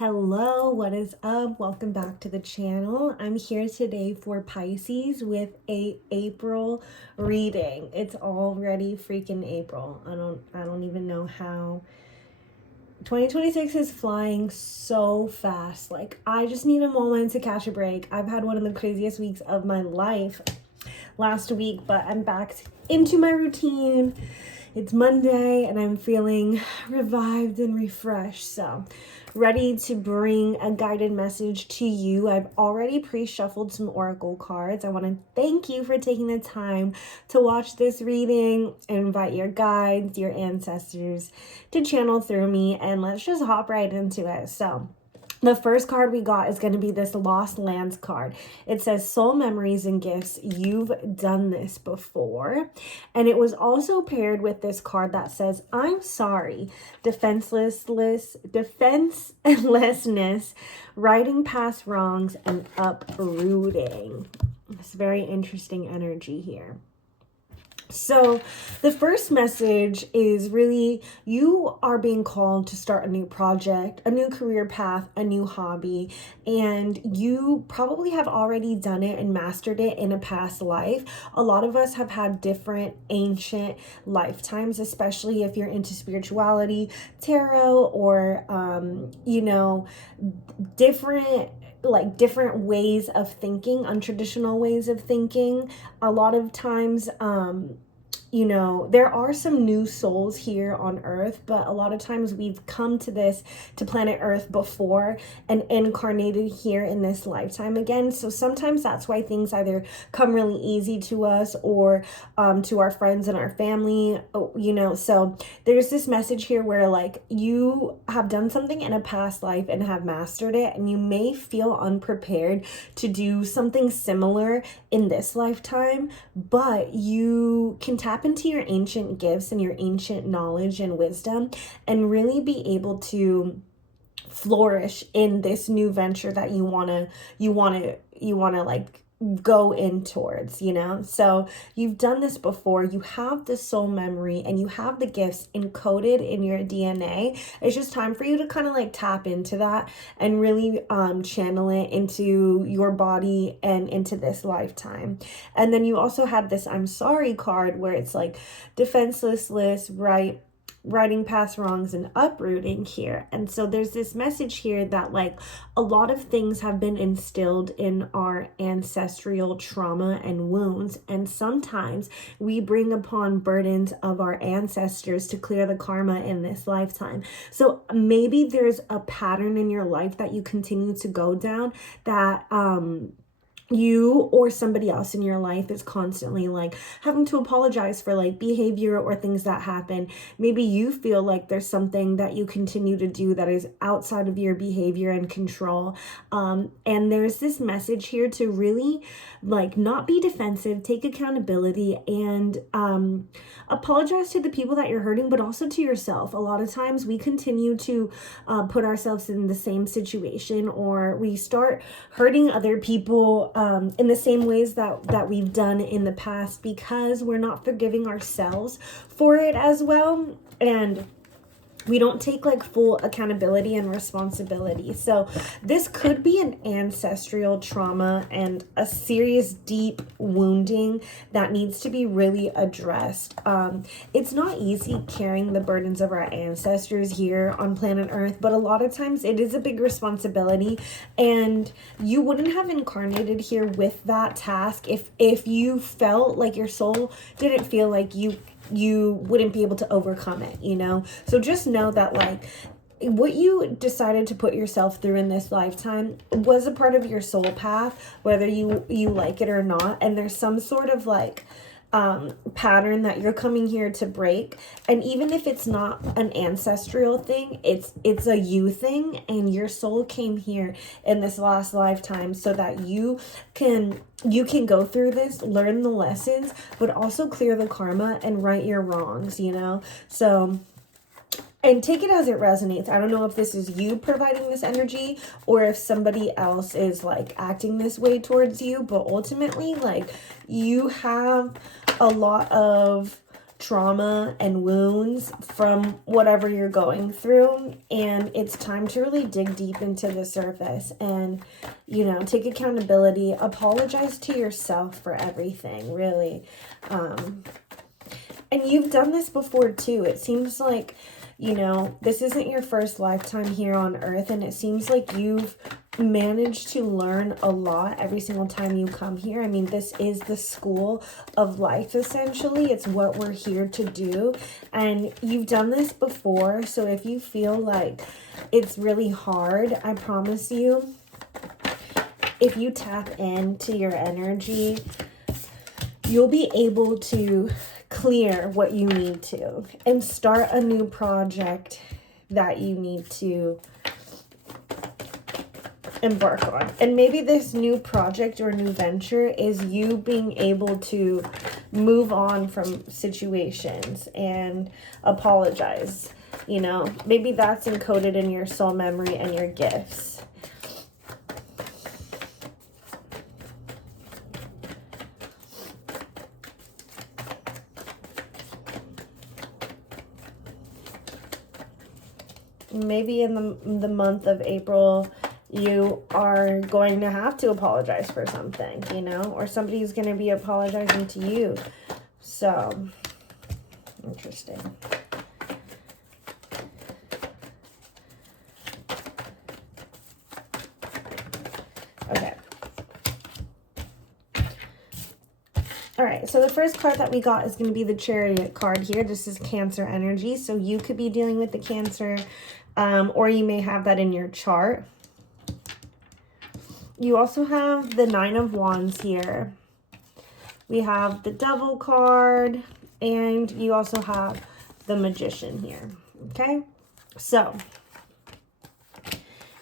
Hello, what is up? Welcome back to the channel. I'm here today for Pisces with a April reading. It's already freaking April. I don't even know how 2026 is flying so fast. Like, I just need a moment to catch a break. I've had one of the craziest weeks of my life last week, but I'm back into my routine. It's Monday and I'm feeling revived and refreshed. So ready to bring a guided message to you. I've already pre-shuffled some oracle cards. I want to thank you for taking the time to watch this reading and invite your guides, your ancestors to channel through me, and let's just hop right into it. So the first card we got is going to be this Lost Lands card. It says soul memories and gifts. You've done this before. And it was also paired with this card that says, I'm sorry, defenselessness, riding past wrongs, and uprooting. It's very interesting energy here. So the first message is really you are being called to start a new project, a new career path, a new hobby, and you probably have already done it and mastered it in a past life. A lot of us have had different ancient lifetimes, especially if you're into spirituality, tarot, or, different ways of thinking, untraditional ways of thinking. A lot of times, there are some new souls here on earth, but a lot of times we've come to planet earth before and incarnated here in this lifetime again. So sometimes that's why things either come really easy to us or to our friends and our family, so there's this message here where like you have done something in a past life and have mastered it, and you may feel unprepared to do something similar in this lifetime, but you can tap into your ancient gifts and your ancient knowledge and wisdom and really be able to flourish in this new venture that you want to like go in towards, so you've done this before. You have the soul memory and you have the gifts encoded in your DNA. It's just time for you to kind of like tap into that and really channel it into your body and into this lifetime. And then you also had this I'm sorry card where it's like defenseless, right? Riding past wrongs and uprooting here. And so there's this message here that like a lot of things have been instilled in our ancestral trauma and wounds, and sometimes we bring upon burdens of our ancestors to clear the karma in this lifetime. So maybe there's a pattern in your life that you continue to go down that you or somebody else in your life is constantly like having to apologize for like behavior or things that happen. Maybe you feel like there's something that you continue to do that is outside of your behavior and control. And there's this message here to really like not be defensive, take accountability, and apologize to the people that you're hurting, but also to yourself. A lot of times we continue to put ourselves in the same situation, or we start hurting other people in the same ways that we've done in the past because we're not forgiving ourselves for it as well. And we don't take like full accountability and responsibility. So this could be an ancestral trauma and a serious deep wounding that needs to be really addressed. It's not easy carrying the burdens of our ancestors here on planet Earth, but a lot of times it is a big responsibility, and you wouldn't have incarnated here with that task if you felt like your soul didn't feel like you wouldn't be able to overcome it, So just know that like what you decided to put yourself through in this lifetime was a part of your soul path, whether you like it or not. And there's some sort of like pattern that you're coming here to break. And even if it's not an ancestral thing, it's a you thing, and your soul came here in this last lifetime so that you can go through this, learn the lessons, but also clear the karma and right your wrongs, So and take it as it resonates. I don't know if this is you providing this energy or if somebody else is like acting this way towards you, but ultimately like you have a lot of trauma and wounds from whatever you're going through, and it's time to really dig deep into the surface and, you know, take accountability, apologize to yourself for everything, really. And you've done this before too. It seems like, you know, this isn't your first lifetime here on earth, and it seems like you've managed to learn a lot every single time you come here. I mean, this is the school of life, essentially. It's what we're here to do, and you've done this before. So if you feel like it's really hard, I promise you, if you tap into your energy, you'll be able to clear what you need to and start a new project that you need to embark on. And maybe this new project or new venture is you being able to move on from situations and apologize. You know, maybe that's encoded in your soul memory and your gifts. Maybe in the month of April, you are going to have to apologize for something, you know, or somebody's going to be apologizing to you. So, interesting. Okay. All right, so the first card that we got is going to be the Chariot card here. This is Cancer energy, so you could be dealing with the Cancer, or you may have that in your chart. You also have the Nine of Wands here. We have the Devil card, and you also have the Magician here, okay? So,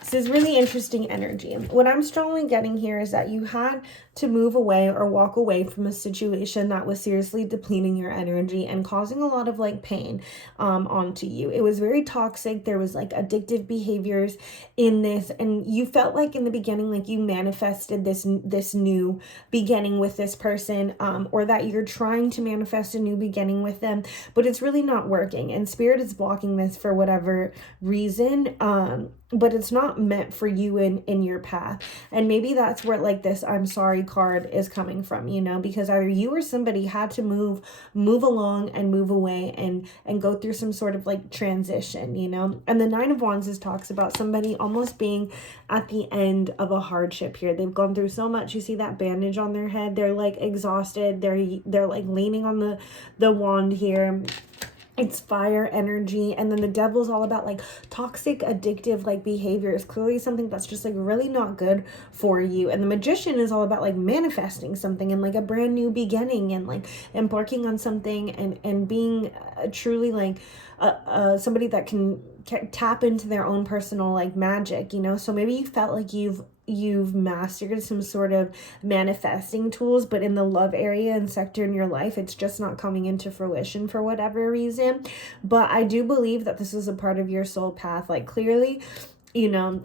this is really interesting energy. What I'm strongly getting here is that you had to move away or walk away from a situation that was seriously depleting your energy and causing a lot of like pain onto you. It was very toxic. There was like addictive behaviors in this, and you felt like in the beginning like you manifested this new beginning with this person, or that you're trying to manifest a new beginning with them, but it's really not working, and Spirit is blocking this for whatever reason. But it's not meant for you in your path. And maybe that's where like this I'm sorry card is coming from, you know, because either you or somebody had to move along and move away and go through some sort of like transition, you know. And the Nine of Wands talks about somebody almost being at the end of a hardship here. They've gone through so much. You see that bandage on their head. They're like exhausted. They're like leaning on the wand here. It's fire energy. And then the Devil's all about like toxic, addictive like behaviors. Clearly something that's just like really not good for you. And the Magician is all about like manifesting something and like a brand new beginning and like embarking on something and being truly like somebody that can tap into their own personal like magic, you know. So maybe you felt like you've mastered some sort of manifesting tools, but in the love area and sector in your life, it's just not coming into fruition for whatever reason. But I do believe that this is a part of your soul path, like clearly, you know,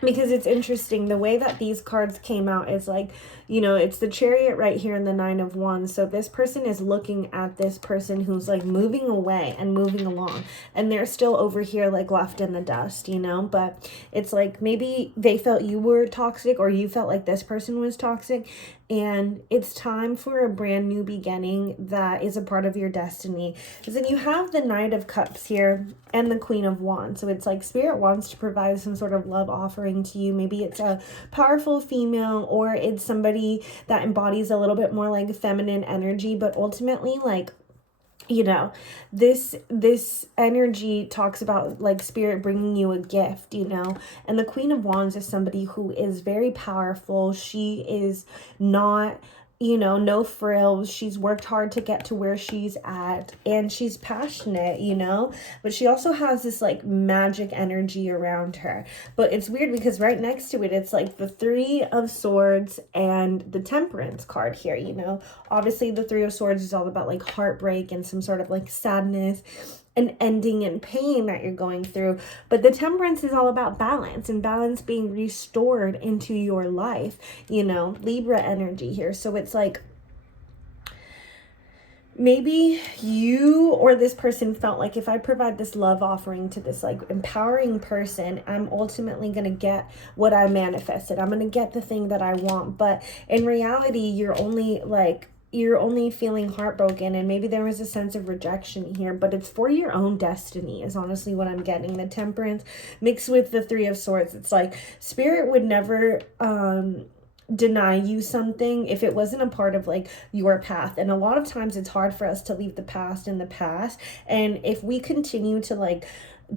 because it's interesting the way that these cards came out is like, you know, it's the Chariot right here and the Nine of Wands. So this person is looking at this person who's like moving away and moving along, and they're still over here like left in the dust, you know. But it's like maybe they felt you were toxic, or you felt like this person was toxic, and it's time for a brand new beginning that is a part of your destiny. Because then you have the Knight of Cups here and the Queen of Wands. So it's like Spirit wants to provide some sort of love offering to you. Maybe it's a powerful female, or it's somebody that embodies a little bit more like feminine energy, but ultimately like, you know, this energy talks about like Spirit bringing you a gift, you know. And the Queen of Wands is somebody who is very powerful. She is not, you know, no frills. She's worked hard to get to where she's at, and she's passionate, you know, but she also has this like magic energy around her. But it's weird because right next to it, it's like the Three of Swords and the Temperance card here, you know. Obviously the Three of Swords is all about like heartbreak and some sort of like sadness and ending and pain that you're going through. But the Temperance is all about balance, and balance being restored into your life, you know, Libra energy here. So it's like maybe you or this person felt like, if I provide this love offering to this like empowering person, I'm ultimately going to get what I manifested. I'm going to get the thing that I want. But in reality, you're only feeling heartbroken, and maybe there was a sense of rejection here, but it's for your own destiny is honestly what I'm getting. The Temperance mixed with the Three of Swords, it's like spirit would never deny you something if it wasn't a part of like your path. And a lot of times it's hard for us to leave the past in the past, and if we continue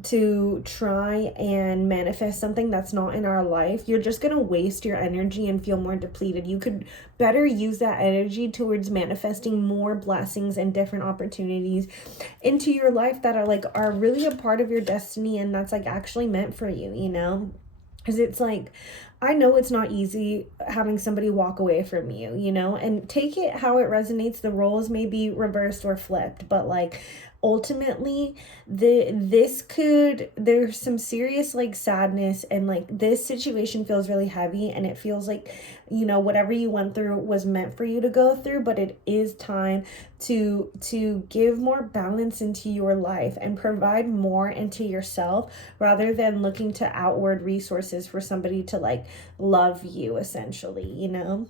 to try and manifest something that's not in our life, you're just going to waste your energy and feel more depleted. You could better use that energy towards manifesting more blessings and different opportunities into your life that are really a part of your destiny, and that's like actually meant for you, you know? Because it's like, I know it's not easy having somebody walk away from you, you know, and take it how it resonates. The roles may be reversed or flipped, but like ultimately there's some serious like sadness, and like this situation feels really heavy, and it feels like, you know, whatever you went through was meant for you to go through, but it is time to give more balance into your life and provide more into yourself, rather than looking to outward resources for somebody to like love you, essentially, you know?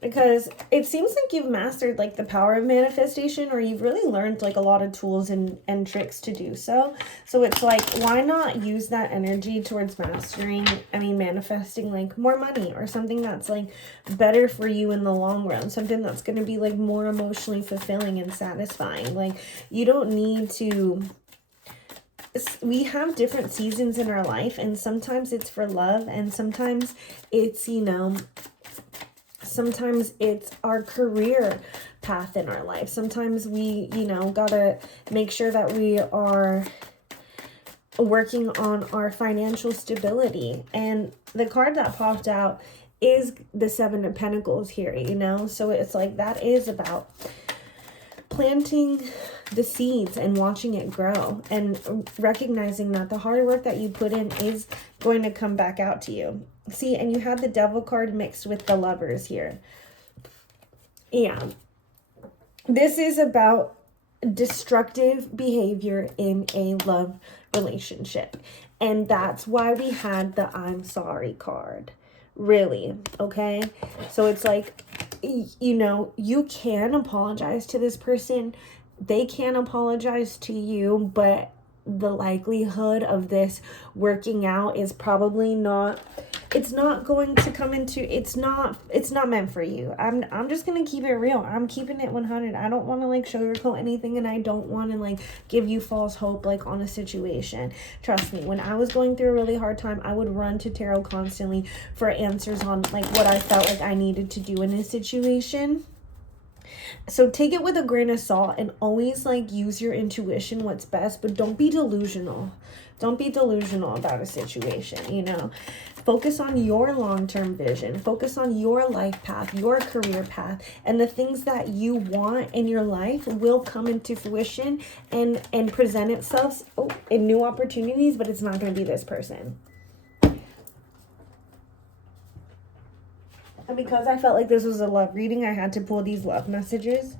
Because it seems like you've mastered like the power of manifestation, or you've really learned like a lot of tools and tricks to do so. So it's like, why not use that energy towards manifesting like more money, or something that's like better for you in the long run, something that's going to be like more emotionally fulfilling and satisfying. Like, you don't need to, we have different seasons in our life, and sometimes it's for love, and sometimes it's, you know, sometimes it's our career path in our life. Sometimes we, you know, gotta make sure that we are working on our financial stability. And the card that popped out is the Seven of Pentacles here, you know? So it's like, that is about planting the seeds and watching it grow, and recognizing that the hard work that you put in is going to come back out to you. See, and you have the Devil card mixed with the Lovers here. Yeah. This is about destructive behavior in a love relationship. And that's why we had the I'm sorry card. Really, okay? So it's like, you know, you can apologize to this person. They can apologize to you, but the likelihood of this working out is probably not, it's not going to come into, it's not meant for you. I'm just gonna keep it real. I'm keeping it 100. I don't want to like sugarcoat anything, and I don't want to like give you false hope like on a situation. Trust me, when I was going through a really hard time, I would run to tarot constantly for answers on like what I felt like I needed to do in a situation. So take it with a grain of salt, and always like use your intuition, what's best, but don't be delusional. Don't be delusional about a situation, you know. Focus on your long-term vision. Focus on your life path, your career path, and the things that you want in your life will come into fruition and present itself in new opportunities, but it's not going to be this person. And because I felt like this was a love reading, I had to pull these love messages.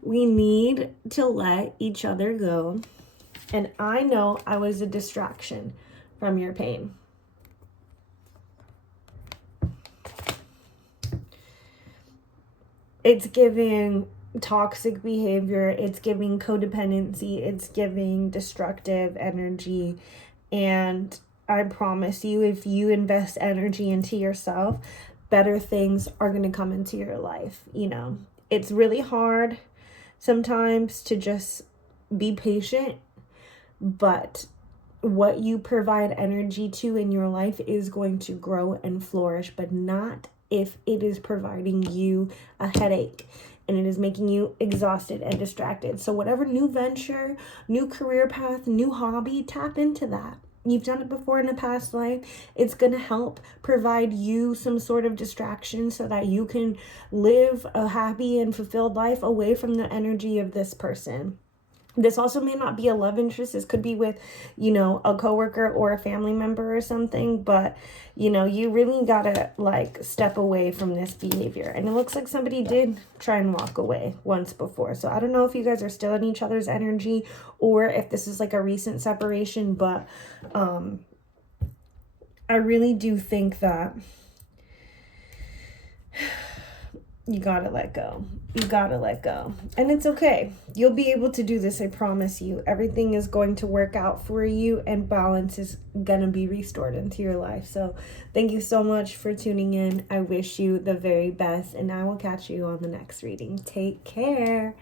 We need to let each other go. And I know I was a distraction from your pain. It's giving toxic behavior. It's giving codependency. It's giving destructive energy. And I promise you, if you invest energy into yourself, better things are going to come into your life. You know, it's really hard sometimes to just be patient, but what you provide energy to in your life is going to grow and flourish, but not if it is providing you a headache and it is making you exhausted and distracted. So whatever new venture, new career path, new hobby, tap into that. You've done it before in a past life. It's going to help provide you some sort of distraction so that you can live a happy and fulfilled life away from the energy of this person. This also may not be a love interest. This could be with, you know, a coworker or a family member or something. But, you know, you really gotta like step away from this behavior. And it looks like somebody did try and walk away once before. So I don't know if you guys are still in each other's energy or if this is like a recent separation. But I really do think that you gotta let go. You gotta let go. And it's okay. You'll be able to do this, I promise you. Everything is going to work out for you and balance is gonna be restored into your life. So thank you so much for tuning in. I wish you the very best and I will catch you on the next reading. Take care.